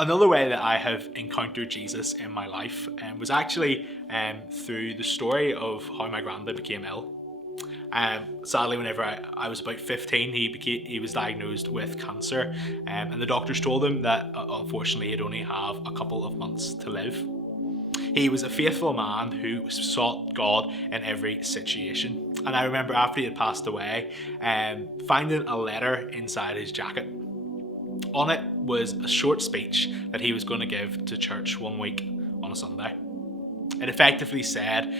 Another way that I have encountered Jesus in my life was actually through the story of how my granddad became ill. Sadly, whenever I was about 15, he was diagnosed with cancer, and the doctors told him that unfortunately he'd only have a couple of months to live. He was a faithful man who sought God in every situation. And I remember after he had passed away, finding a letter inside his jacket. On it was a short speech that he was going to give to church one week on a Sunday. It effectively said,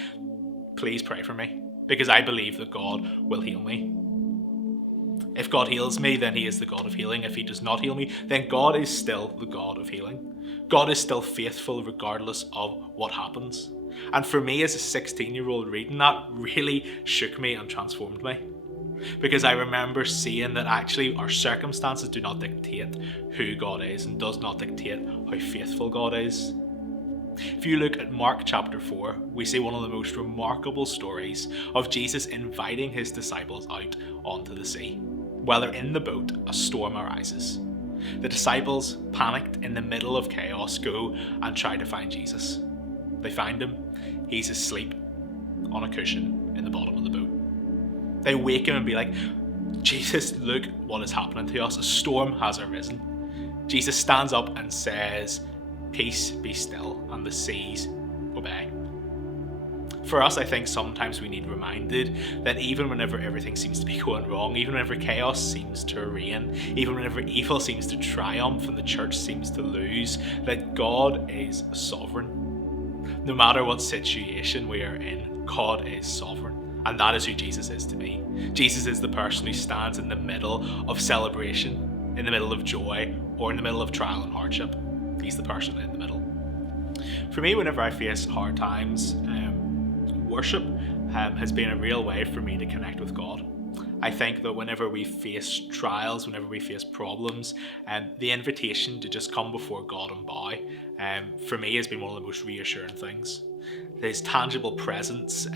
"Please pray for me, because I believe that God will heal me. If God heals me, then he is the God of healing. If he does not heal me, then God is still the God of healing. God is still faithful regardless of what happens." And for me as a 16-year-old reading that really shook me and transformed me. Because I remember seeing that actually our circumstances do not dictate who God is and does not dictate how faithful God is. If you look at Mark chapter 4, we see one of the most remarkable stories of Jesus inviting his disciples out onto the sea. While they're in the boat, a storm arises. The disciples, panicked in the middle of chaos, go and try to find Jesus. They find him. He's asleep on a cushion in the bottom of the boat. They wake him and be like, "Jesus, look what is happening to us. A storm has arisen." Jesus stands up and says, "Peace, be still," and the seas obey. For us, I think sometimes we need reminded that even whenever everything seems to be going wrong, even whenever chaos seems to reign, even whenever evil seems to triumph and the church seems to lose, that God is sovereign. No matter what situation we are in, God is sovereign. And that is who Jesus is to me. Jesus is the person who stands in the middle of celebration, in the middle of joy, or in the middle of trial and hardship. He's the person in the middle. For me, whenever I face hard times, worship has been a real way for me to connect with God. I think that whenever we face trials, whenever we face problems, the invitation to just come before God and bow, for me has been one of the most reassuring things. His tangible presence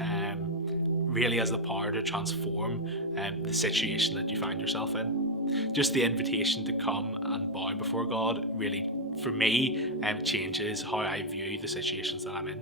really has the power to transform the situation that you find yourself in. Just the invitation to come and bow before God really, for me, changes how I view the situations that I'm in.